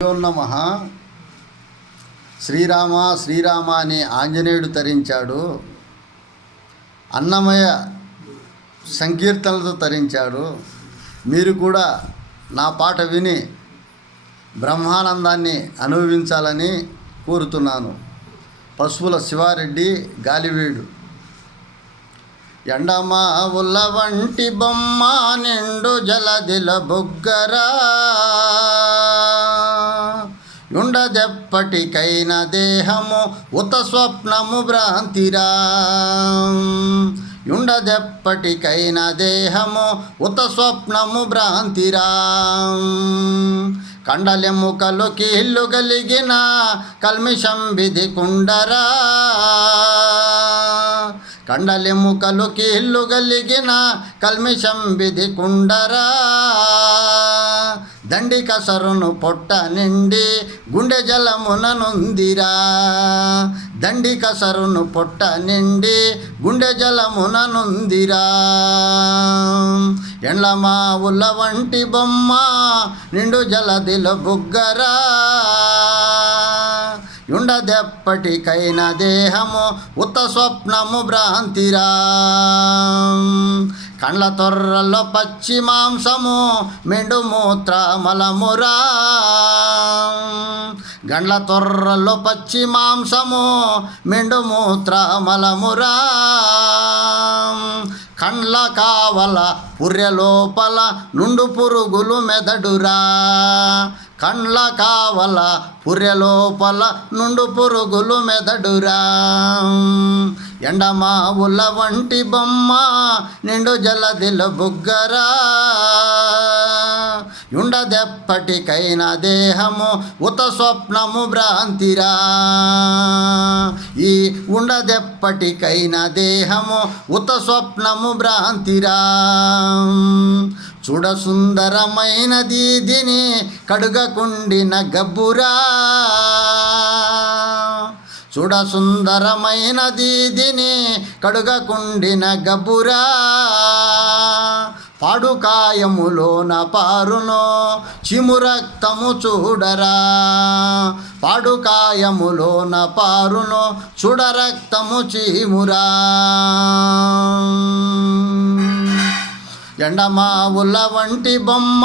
నమః. శ్రీరామ శ్రీరామ అని ఆంజనేయుడు తరించాడు, అన్నమయ సంకీర్తనలతో తరించాడు. మీరు కూడా నా పాట విని బ్రహ్మానందాన్ని అనుభవించాలని కోరుతున్నాను. పశువుల శివారెడ్డి, గాలివీడు. ఎండమా ఉల్ల వంటి బొమ్మ నిండు జలదిల బొగ్గరా, ఉండదెప్పటికైన దేహము ఉత స్వప్నము భ్రాంతిరా, ఉండదెప్పటికైన దేహము ఉత స్వప్నము భ్రాంతిరా. కండలెముకలు కీళ్ళు కలిగిన కల్మిషం విధి కుండరా, కండలెముకలు కీళ్ళు కలిగిన కల్మిషం విధి కుండరా. దండి కసరును పొట్ట నిండి గుండె జలమున నొందిరా, దండి కసరును పొట్ట నిండి గుండె జలమున నొందిరా. ఎండ్లమా ఉల్ల వంటి బొమ్మ నిండు జలదిల బుగ్గరా, ఉండదెప్పటికైన దేహము ఉత స్వప్నము భ్రాంతిరా. కండ్ల తొర్రల్లో పచ్చి మాంసము మెండు మూత్ర మలమురా, గండ్ల తొర్రల్లో పచ్చి మాంసము మెండు మూత్ర మలమురా. కండ్ల కావల పుర్రె లోపల నుండు పురుగులు మెదడురా, కండ్ల కావల పుర్రె లోపల నుండు పురుగులు మెదడురా. ఎండమా ఉల్ల వంటి బొమ్మ నిండు జలదిల బుగ్గరా, ఉండదెప్పటికైన దేహము ఉత స్వప్నము భ్రాంతిరా. ఈ ఉండదెప్పటికైన దేహము ఉత స్వప్నము భ్రాంతిరా. చూడ సుందరమైనది దీని కడుగకుండిన గబ్బురా, చూడ సుందరమైనది దీని కడుగకుండిన గబ్బురా. పాడుకాయములోన పారునో చిమురక్తము చూడరా, పాడుకాయములోన పారునో చూడరక్తము చీమురా. ఎండమా ఉల్ల వంటి బొమ్మ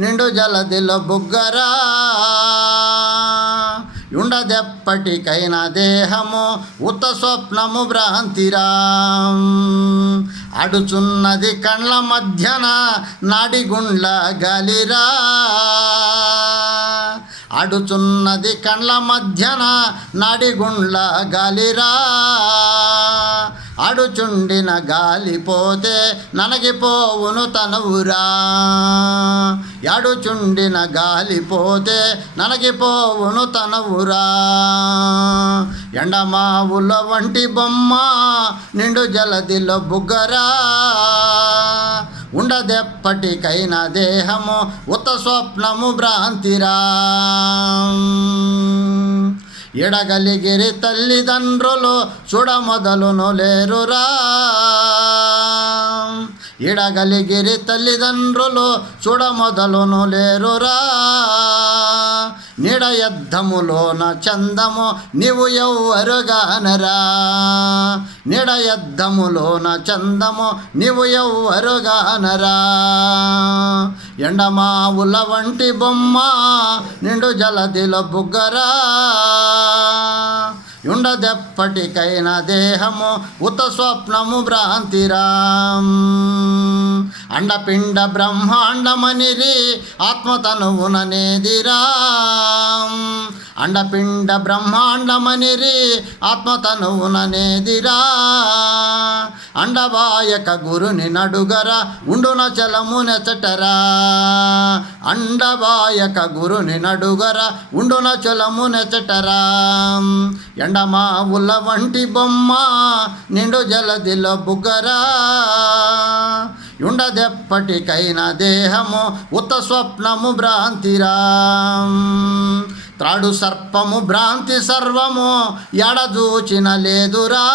నిండు జలదిల బుగ్గరా, ఉండదెప్పటికైన దేహము ఉత స్వప్నము భ్రాంతిరా. అడుచున్నది కండ్ల మధ్యన నాడిగుండ్ల గాలిరా, అడుచున్నది కండ్ల మధ్యన నాడిగుండ్ల గాలిరా. అడుచుండిన గాలిపోతే ననగిపోవును తనవురా, అడుచుండిన గాలిపోతే ననగిపోవును తనవురా. ఎండమా ఉల్ల వంటి బొమ్మ నిండు జలదిల బుగ్గరా, ఉండదెప్పటికైన దేహము ఉత స్వప్నము భ్రాంతిరా. ఎడగలిగిరి తల్లిదండ్రులు చూడమొదలును లేరురా, ఎడగలిగిరి తల్లిదండ్రులు చూడమొదలును లేరురా. నీడ యద్ధములోన చందము నీవు ఎవ్వరుగానరా, నీడ యద్ధములోన చందము నీవు ఎవ్వరుగానరా. ఎండమా ఉల్ల వంటి బొమ్మ నిండు జలదిల బుగ్గరా, ఉండదెప్పటికైన దేహము ఉత స్వప్నము భ్రాంతిరా. అండపిండ బ్రహ్మాండమనిరి ఆత్మతనువుననేదిరా, అండపిండ బ్రహ్మాండమనిరి ఆత్మతనువుననేదిరా. అండబాయక గురుని నడుగరా ఉండున చలము నెచటరా, అండబాయక గురుని నడుగరా ఉండున చలము నెచటరా. ఎండమా ఉల్ల వంటి బొమ్మ నిండు జలదిల బుగ్గరా, ఉండదెప్పటికైన దేహము ఉత స్వప్నము భ్రాంతిరా. త్రాడు సర్పము భ్రాంతి సర్వము ఎడదూచిన లేదురా,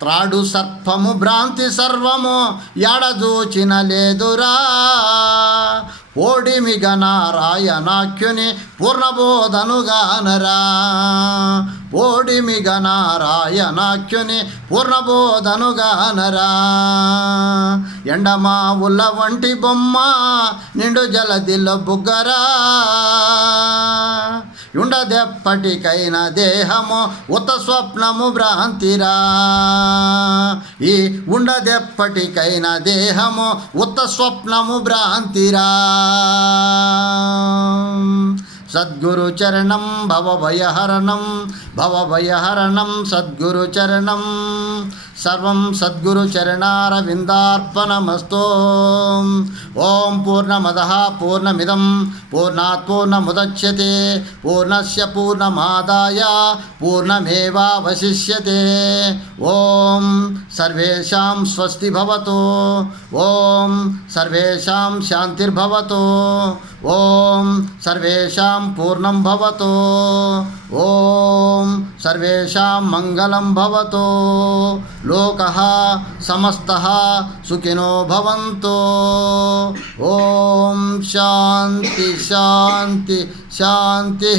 త్రాడు సర్పము భ్రాంతి సర్వము ఎడదూచిన లేదురా. ఓడిమిగ నారాయణాఖ్యుని పూర్ణబోధనుగానరా. ఓడిమిగ నారాయణాఖ్యుని పూర్ణబోధనుగానరా. ఎండమావుల వంటి బొమ్మ నిండు జలదిలో బుగ్గరా. ఉండదెప్పటికైన దేహము ఉత స్వప్నము భ్రాంతిరా. ఈ ఉండదెప్పటికైన దేహము ఉత స్వప్నము భ్రాంతిరా. సద్గురు చరణం భవభయహరణం భవభయహరణం సద్గురు చరణం. సర్వం సద్గురు చరణారవిందార్పణమస్తు. ఓం పూర్ణమదః పూర్ణమిదం పూర్ణాత్ పూర్ణముదచ్యతే పూర్ణస్య పూర్ణమాదాయ పూర్ణమేవావశిష్యతే. ఓం సర్వేషాం స్వస్తి భవతు. ఓం సర్వేషాం శాంతిర్భవతు. ఓం సర్వేషాం పూర్ణం భవతు. ఓం సర్వేషాం మంగళం భవతు. లోకః సమస్తః సుఖినో భవంతు. ఓం శాంతి శాంతి శాంతి.